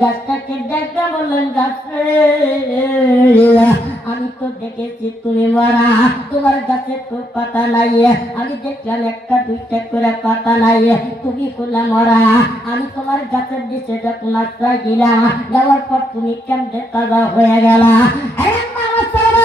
গাছটাকে দেখে বললেন গাছে আমি তো দেখেছি তুমি মারা তোমার গাছে তো পাতা নাই আমি দেখলাম একটা দুইটা করে পাতা নাই তুমি কোলা মরা আমি তোমার গাছের দিকে যখন আশ্রয় দিলাম দেওয়ার পর তুমি কেমনে তাজা হয়ে গেল মামা সারা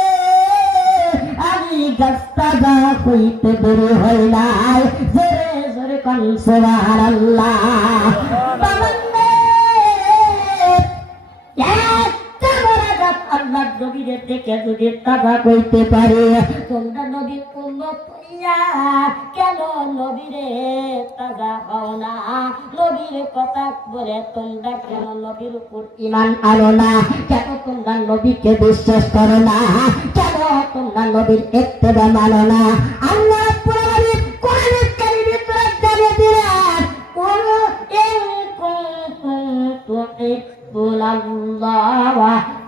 গাছটা দা হইতে দেরি জোরে জোরে কন পারে, তোমরা নবীর তাজা হও না? নবীর কথা বলে তোমরা কেন নবীর উপর ইমান আনো না? কেন তোমরা নবীকে বিশ্বাস করো না? তোমরা নবীর ইত্তেবা মানো না আল্লাহ পুরাণে কোরআনের কারিমে তোরা জানিয়ে দিলেন কোন ইন কুনতুম তুহিব্বুনাল্লাহ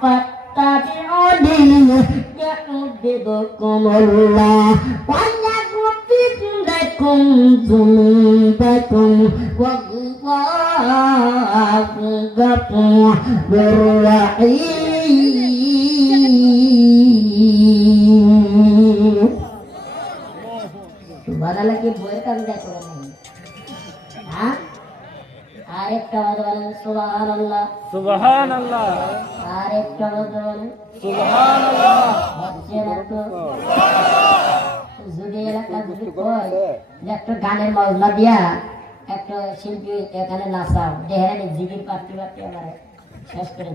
ফাত্তাবিউনি يحببكم الله ويغفر لكم ذنوبكم والله غفور رحيم দেখো হ্যাঁ আরেকটা বলেন সুবাহ আল্লাহ সুবহান আল্লাহ আরেকটা বলেন সুবহান আল্লাহ হচ্ছে না তো। যদি এলাকা যদি কয় যে একটা গানের মজলা দিয়া একটা শিল্পী এখানে নাচাও দেহারে জিগির আমার শেষ করে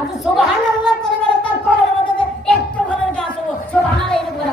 আচ্ছা করে তার মধ্যে যে ঘরের গাছ এরকম করা